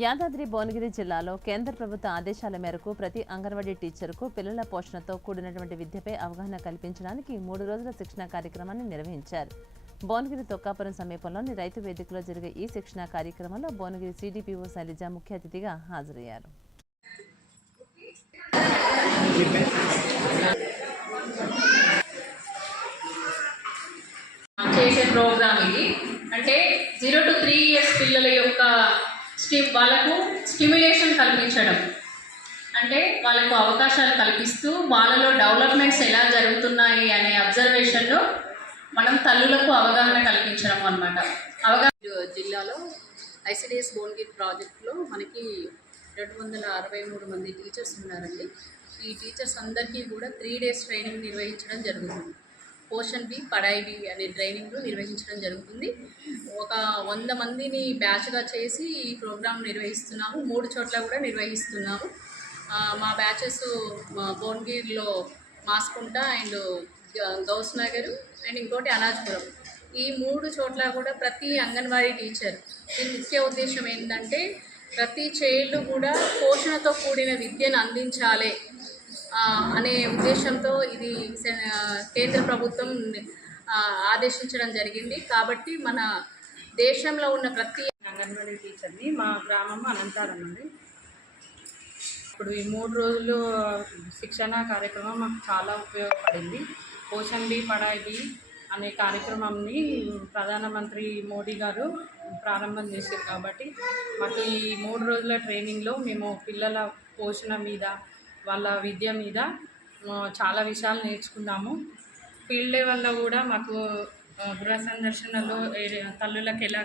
యాదాద్రి భువనగిరి జిల్లాలో కేంద్ర ప్రభుత్వ ఆదేశాల మేరకు ప్రతి అంగన్వాడీ టీచర్కు పిల్లల పోషణతో కూడినటువంటి విద్యపై అవగాహన కల్పించడానికి 3 రోజుల శిక్షణ కార్యక్రమాన్ని నిర్వహించారు. భువనగిరి తొక్కాపురం సమీపంలోని రైతు వేదికలో జరిగే ఈ శిక్షణ కార్యక్రమంలో భువనగిరి సిడిపిఓ శైలజ ముఖ్య అతిథిగా హాజరయ్యారు. చేసే ప్రోగ్రామ్ ఇది అంటే 0 to 3 years పిల్లల యొక్క వాళ్ళకు స్టిమ్యులేషన్ కల్పించడం, అంటే వాళ్ళకు అవకాశాలు కల్పిస్తూ వాళ్ళలో డెవలప్మెంట్స్ ఎలా జరుగుతున్నాయి అనే అబ్జర్వేషన్లో మనం తల్లులకు అవగాహన కల్పించడం అన్నమాట. జిల్లాలో ఐసిడిఎస్ భువనగిరి ప్రాజెక్టులో మనకి 263 మంది టీచర్స్ ఉన్నారండి. ఈ టీచర్స్ అందరికీ కూడా 3 days ట్రైనింగ్ నిర్వహించడం జరుగుతుంది. పోషన్ బి పడాయి బి అనే ట్రైనింగ్లు నిర్వహించడం జరుగుతుంది. ఒక 100 మందిని బ్యాచ్గా చేసి ఈ ప్రోగ్రాం నిర్వహిస్తున్నాము. 3 చోట్ల కూడా నిర్వహిస్తున్నాము. మా బ్యాచెస్ భువనగిరిలో మాస్కుంట అండ్ గౌస్ నగర్ అండ్ ఇంకోటి అనాజ్పురం. ఈ 3 చోట్ల కూడా ప్రతి అంగన్వాడీ టీచర్ ఈ ముఖ్య ఉద్దేశం ఏంటంటే ప్రతి చైల్డ్ కూడా పోషణతో కూడిన విద్యను అందించాలి అనే ఉద్దేశంతో ఇది కేంద్ర ప్రభుత్వం ఆదేశించడం జరిగింది. కాబట్టి మన దేశంలో ఉన్న ప్రతి అంగన్వాడీ టీచర్ని మా గ్రామం అనంతారం అండి. ఇప్పుడు ఈ 3 రోజులు శిక్షణ కార్యక్రమం మాకు చాలా ఉపయోగపడింది. పోషన్ బి పడాయి బి అనే కార్యక్రమాన్ని ప్రధానమంత్రి మోడీ గారు ప్రారంభం చేశారు. కాబట్టి మాకు ఈ 3 రోజుల ట్రైనింగ్లో మేము పిల్లల పోషణ మీద వాళ్ళ విద్య మీద చాలా విషయాలు నేర్చుకున్నాము. ఫీల్డ్ లెవెల్లో కూడా మాకు గృహ సందర్శనలో తల్లులకు ఎలా